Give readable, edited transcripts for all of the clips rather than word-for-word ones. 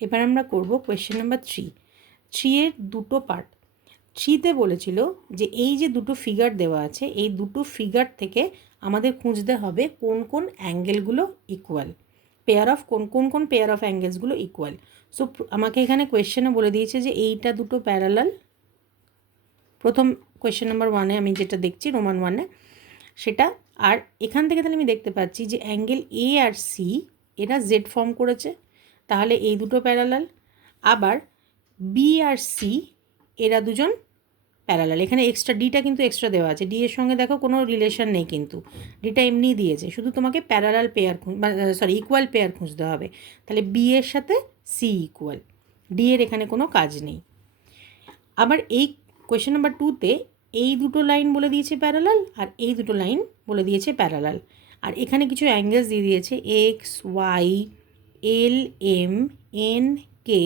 এবার আমরা করব কোয়েশ্চেন নাম্বার 3 এর দুটো পার্ট। 3তে বলেছিল যে এই যে দুটো ফিগার দেওয়া আছে, এই দুটো ফিগার থেকে আমাদের খুঁজতে হবে কোন কোন অ্যাঙ্গেলগুলো ইকুয়াল, পেয়ার অফ কোন পেয়ার অফ অ্যাঙ্গেলসগুলো ইকুয়াল। সো আমাকে এখানে কোয়েশ্চেনে বলে দিয়েছে যে এইটা দুটো প্যারালাল। প্রথম কোয়েশ্চেন নাম্বার 1-এ আমি যেটা দেখছি রোমান 1-এ সেটা। আর এখান থেকে তাহলে আমি দেখতে পাচ্ছি যে অ্যাঙ্গেল এ আর সি এরা জেড ফর্ম করেছে, তাহলে এই দুটো প্যারালাল। আবার বি আর সি এরা দুজন প্যারালাল। এখানে এক্সট্রা ডিটা কিন্তু এক্সট্রা দেওয়া আছে, ডি এর সঙ্গে দেখো কোনো রিলেশন নেই, কিন্তু ডিটা এমনিই দিয়েছে, শুধু তোমাকে প্যারালাল পেয়ার ইকুয়াল পেয়ার খুঁজতে হবে। তাহলে বি এর সাথে সি ইকুয়াল, ডি এর এখানে কোনো কাজ নেই। আবার এই কোয়েশ্চেন নাম্বার 2-তে এই দুটো লাইন বলে দিয়েছে প্যারালাল আর এই দুটো লাইন বলে দিয়েছে প্যারালাল। আর এখানে কিছু অ্যাঙ্গেলস দিয়ে দিয়েছে X Y L M N K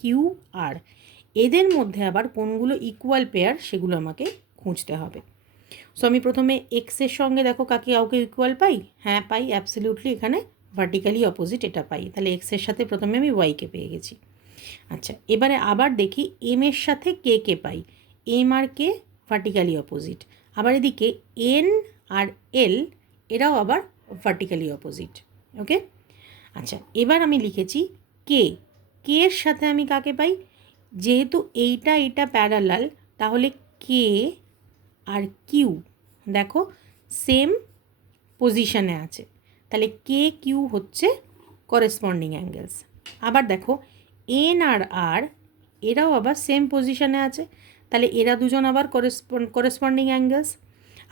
Q R. এদের মধ্যে আবার কোনগুলো ইকুয়াল পেয়ার সেগুলো আমাকে খুঁজতে হবে। সো আমি প্রথমে এক্সের সঙ্গে দেখো কাউকে ইকুয়াল পাই, হ্যাঁ পাই, অ্যাবসলিউটলি এখানে ভার্টিক্যালি অপোজিট এটা পাই, তাহলে এক্সের সাথে প্রথমে আমি ওয়াইকে পেয়ে গেছি। আচ্ছা, এবারে আবার দেখি এম এর সাথে কে কে পাই, এম আর কে ভার্টিক্যালি অপোজিট। আবার এদিকে এন আর এল এরাও আবার ভার্টিক্যালি অপোজিট। ওকে, আচ্ছা এবার আমি লিখেছি কে, কে এর সাথে আমি কাকে পাই, যেহেতু এইটা প্যারালাল তাহলে কে আর কিউ দেখো সেম পজিশানে আছে, তাহলে কে কিউ হচ্ছে করেসপন্ডিং অ্যাঙ্গেলস। আবার দেখো এন আর আর এরাও আবার সেম পজিশানে আছে, তাহলে এরা দুজন আবার করেসপন্ডিং অ্যাঙ্গেলস।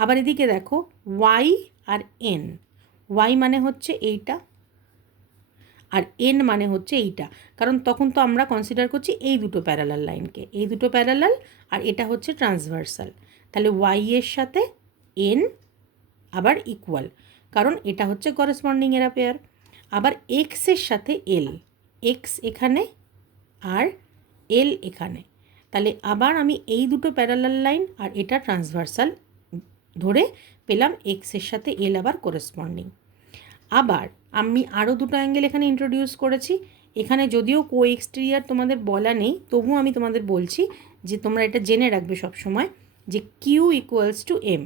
আবার এদিকে দেখো ওয়াই আর এন, ওয়াই মানে হচ্ছে এইটা আর এন মানে হচ্ছে এইটা, কারণ তখন তো আমরা কনসিডার করছি এই দুটো প্যারালাল লাইনকে, এই দুটো প্যারালাল আর এটা হচ্ছে ট্রান্সভার্সাল, তাহলে ওয়াই এর সাথে এন আবার ইকুয়াল, কারণ এটা হচ্ছে করেসপন্ডিং এরা পেয়ার। আবার এক্সের সাথে এল, এক্স এখানে আর এল এখানে, তাহলে আবার আমি এই দুটো প্যারালাল লাইন আর এটা ট্রান্সভার্সাল ধরে পেলাম এক্সের সাথে এল আবার করেসপন্ডিং। আবার আমি আরও দুটো অ্যাঙ্গেল এখানে ইন্ট্রোডিউস করেছি, এখানে যদিও কো এক্সটেরিয়ার তোমাদের বলা নেই তবুও আমি তোমাদের বলছি যে তোমরা এটা জেনে রাখবে সব সময় যে Q equals to M,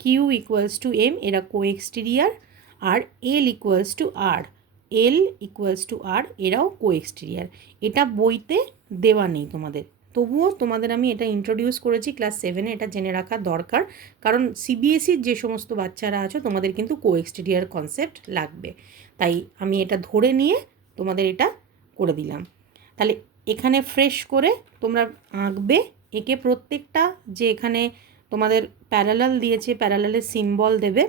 Q equals to M এরা কো এক্সটেরিয়ার, আর L equals to R, L equals to R এরাও কো এক্সটেরিয়ার। এটা বইতে দেওয়া নেই তোমাদের, তবুও তোমাদের আমি এটা ইন্ট্রোডিউস করেছি ক্লাস 7-এ, এটা জেনে রাখা দরকার, কারণ সিবিএসইর যে সমস্ত বাচ্চারা আছো তোমাদের কিন্তু কো এক্সটেরিয়ার কনসেপ্ট লাগবে, তাই আমি এটা ধরে নিয়ে তোমাদের এটা করে দিলাম। তাহলে এখানে ফ্রেশ করে তোমরা আঁকবে, একে প্রত্যেকটা যে এখানে তোমাদের প্যারালাল দিয়েছে প্যারালালের সিম্বল দেবে,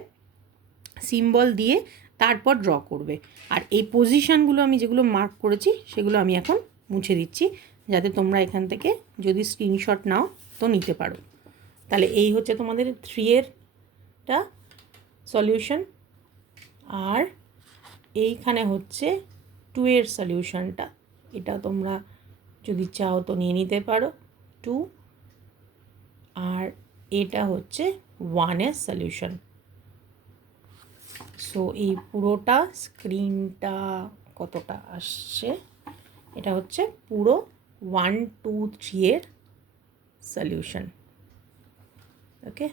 সিম্বল দিয়ে তারপর ড্র করবে। আর এই পজিশানগুলো আমি যেগুলো মার্ক করেছি সেগুলো আমি এখন মুছে দিচ্ছি, যাতে তোমরা এখান থেকে যদি স্ক্রিনশট নাও তো নিতে পারো। তাহলে এই হচ্ছে তোমাদের 3-এরটা সলিউশন, আর এইখানে হচ্ছে 2-এর সলিউশনটা, এটা তোমরা যদি চাও তো নিয়ে নিতে পারো 2, আর এটা হচ্ছে 1-এর সলিউশন। সো এই পুরোটা স্ক্রিনটা কতটা আসছে, এটা হচ্ছে পুরো 1, 2, 3-এর সলিউশন। ওকে।